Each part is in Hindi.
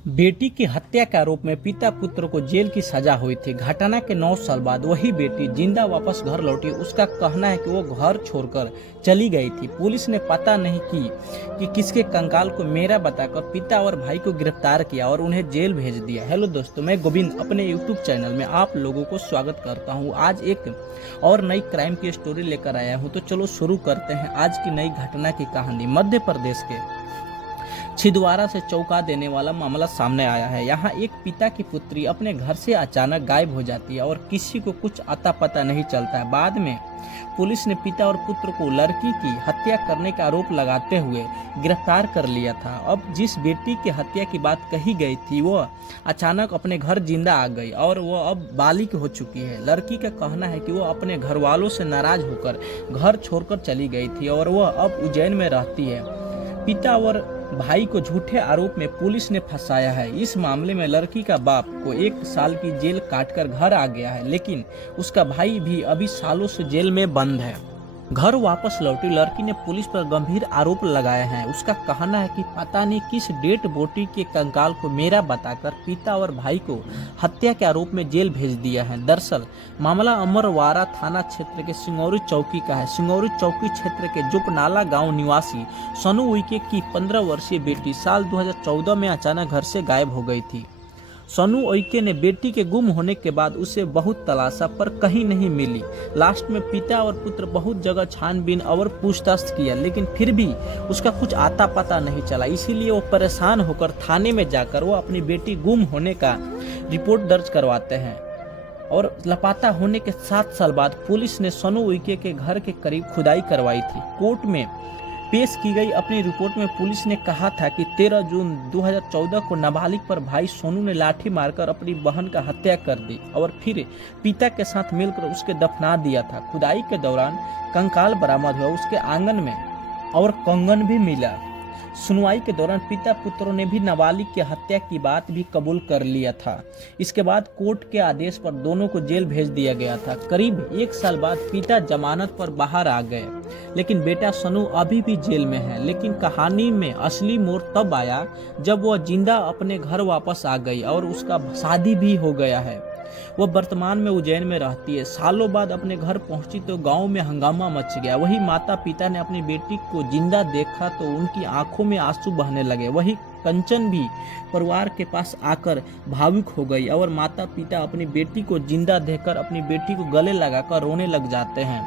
बेटी की हत्या के आरोप में पिता पुत्र को जेल की सजा हुई थी। घटना के 9 साल बाद वही बेटी जिंदा वापस घर लौटी। उसका कहना है कि वो घर छोड़कर चली गई थी। पुलिस ने पता नहीं कि किसके कंकाल को मेरा बताकर पिता और भाई को गिरफ्तार किया और उन्हें जेल भेज दिया। हेलो दोस्तों, मैं गोविंद अपने यूट्यूब चैनल में आप लोगों को स्वागत करता हूँ। आज एक और नई क्राइम की स्टोरी लेकर आया हूँ, तो चलो शुरू करते हैं आज की नई घटना की कहानी। मध्य प्रदेश के छिंदवाड़ा से चौंका देने वाला मामला सामने आया है। यहाँ एक पिता की पुत्री अपने घर से अचानक गायब हो जाती है और किसी को कुछ अता पता नहीं चलता है। बाद में पुलिस ने पिता और पुत्र को लड़की की हत्या करने का आरोप लगाते हुए गिरफ्तार कर लिया था। अब जिस बेटी की हत्या की बात कही गई थी वो अचानक अपने घर जिंदा आ गई और वो अब बालिग हो चुकी है। लड़की का कहना है कि वो अपने घर वालों से नाराज होकर घर छोड़कर चली गई थी और वह अब उज्जैन में रहती है। पिता और भाई को झूठे आरोप में पुलिस ने फंसाया है। इस मामले में लड़की का बाप को 1 साल की जेल काटकर घर आ गया है, लेकिन उसका भाई भी अभी सालों से जेल में बंद है। घर वापस लौटी लड़की ने पुलिस पर गंभीर आरोप लगाए हैं। उसका कहना है कि पता नहीं किस डेड बॉडी के कंकाल को मेरा बताकर पिता और भाई को हत्या के आरोप में जेल भेज दिया है। दरअसल मामला अमरवाड़ा थाना क्षेत्र के सिंगौरी चौकी का है। सिंगौरी चौकी क्षेत्र के जुपनाला गांव निवासी सनू उइके की 15 वर्षीय बेटी साल 2014 में अचानक घर से गायब हो गई थी। सनू उइके ने बेटी के गुम होने के बाद उसे बहुत तलाशा पर कहीं नहीं मिली। लास्ट में पिता और पुत्र बहुत जगह छानबीन और पूछताछ किया, लेकिन फिर भी उसका कुछ आता पता नहीं चला। इसीलिए वो परेशान होकर थाने में जाकर वो अपनी बेटी गुम होने का रिपोर्ट दर्ज करवाते हैं। और लापता होने के 7 साल बाद पुलिस ने सनू उइके के घर के करीब खुदाई करवाई थी। कोर्ट में पेश की गई अपनी रिपोर्ट में पुलिस ने कहा था कि 13 जून 2014 को नाबालिग पर भाई सोनू ने लाठी मारकर अपनी बहन का हत्या कर दी और फिर पिता के साथ मिलकर उसके दफना दिया था। खुदाई के दौरान कंकाल बरामद हुआ, उसके आंगन में और कंगन भी मिला। सुनवाई के दौरान पिता पुत्रों ने भी नाबालिग की हत्या की बात भी कबूल कर लिया था। इसके बाद कोर्ट के आदेश पर दोनों को जेल भेज दिया गया था। करीब 1 साल बाद पिता जमानत पर बाहर आ गए, लेकिन बेटा सनू अभी भी जेल में है। लेकिन कहानी में असली मोड़ तब आया जब वह जिंदा अपने घर वापस आ गई और उसका शादी भी हो गया है। वह वर्तमान में उज्जैन में रहती है। सालों बाद अपने घर पहुंची तो गांव में हंगामा मच गया। वही माता पिता ने अपनी बेटी को जिंदा देखा तो उनकी आंखों में आंसू बहने लगे। वही कंचन भी परिवार के पास आकर भावुक हो गई और माता पिता अपनी बेटी को जिंदा देखकर अपनी बेटी को गले लगाकर रोने लग जाते हैं।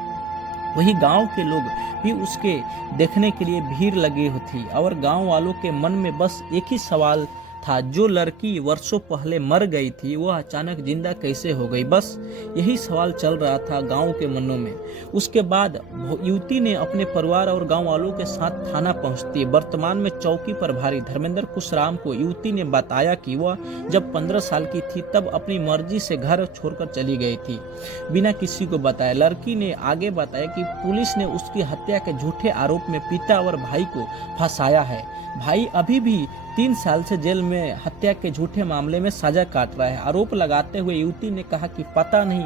वही गांव के लोग भी उसके देखने के लिए भीड़ लगी थी और गांव वालों के मन में बस एक ही सवाल था, जो लड़की वर्षों पहले मर गई थी वह अचानक जिंदा कैसे हो गई। बस यही सवाल चल रहा था गांव के मनों में। उसके बाद युवती ने अपने परिवार और गांव वालों के साथ थाना पहुंचती है। वर्तमान में चौकी प्रभारी धर्मेंद्र कुशराम को युवती ने बताया कि वह जब 15 साल की थी तब अपनी मर्जी से घर छोड़कर चली गई थी बिना किसी को बताए। लड़की ने आगे बताया कि पुलिस ने उसकी हत्या के झूठे आरोप में पिता और भाई को फंसाया है। भाई अभी भी 3 साल से जेल में हत्या के झूठे मामले में सजा काट रहा है। आरोप लगाते हुए युवती ने कहा कि पता नहीं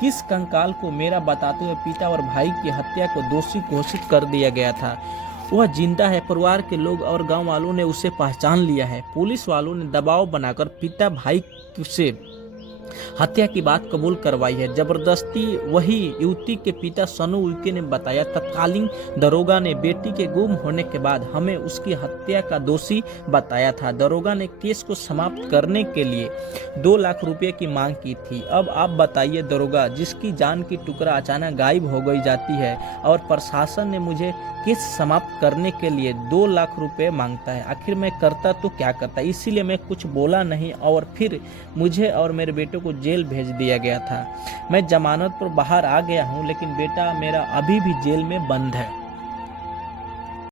किस कंकाल को मेरा बताते हुए पिता और भाई की हत्या को दोषी घोषित कर दिया गया था। वह जिंदा है। परिवार के लोग और गांव वालों ने उसे पहचान लिया है। पुलिस वालों ने दबाव बनाकर पिता भाई से हत्या की बात कबूल करवाई है। जबरदस्ती वही युवती के पिता सनू उइके ने बताया, तत्कालीन दरोगा ने बेटी के गुम होने के बाद हमें उसकी हत्या का दोषी बताया था। दरोगा ने केस को समाप्त करने के लिए 2 लाख रुपए की मांग की थी। अब आप बताइए दरोगा, जिसकी जान की टुकड़ा अचानक गायब हो गई जाती है और प्रशासन ने मुझे केस समाप्त करने के लिए 2 लाख रुपए मांगता है, आखिर मैं करता तो क्या करता। इसीलिए मैं कुछ बोला नहीं और फिर मुझे और मेरे बेटे को जेल भेज दिया गया था। मैं जमानत पर बाहर आ गया हूँ, लेकिन बेटा मेरा अभी भी जेल में बंद है।